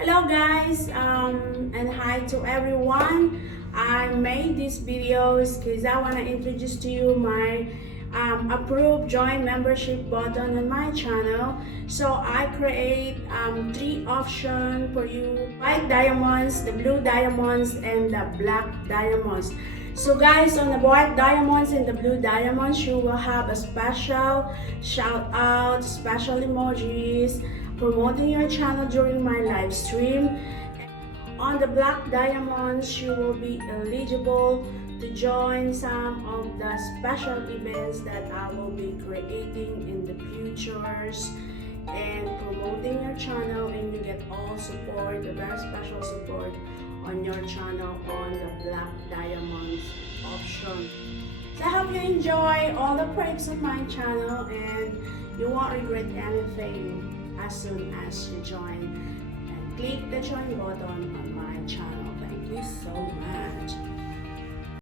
Hello guys, and hi to everyone. I made these videos because I want to introduce to you my approved join membership button on my channel. So I create three options for you: white diamonds, the blue diamonds, and the black diamonds. So guys, on the white diamonds and the blue diamonds, you will have a special shout out, special emojis, promoting your channel during my live stream. On the black diamonds, you will be eligible to join some of the special events that I will be creating in the futures and promoting your channel, and you get all support, the very special support on your channel on the black diamonds option. So I hope you enjoy all the perks of my channel and you won't regret anything as soon as you join, and click the join button on my channel. Thank you so much.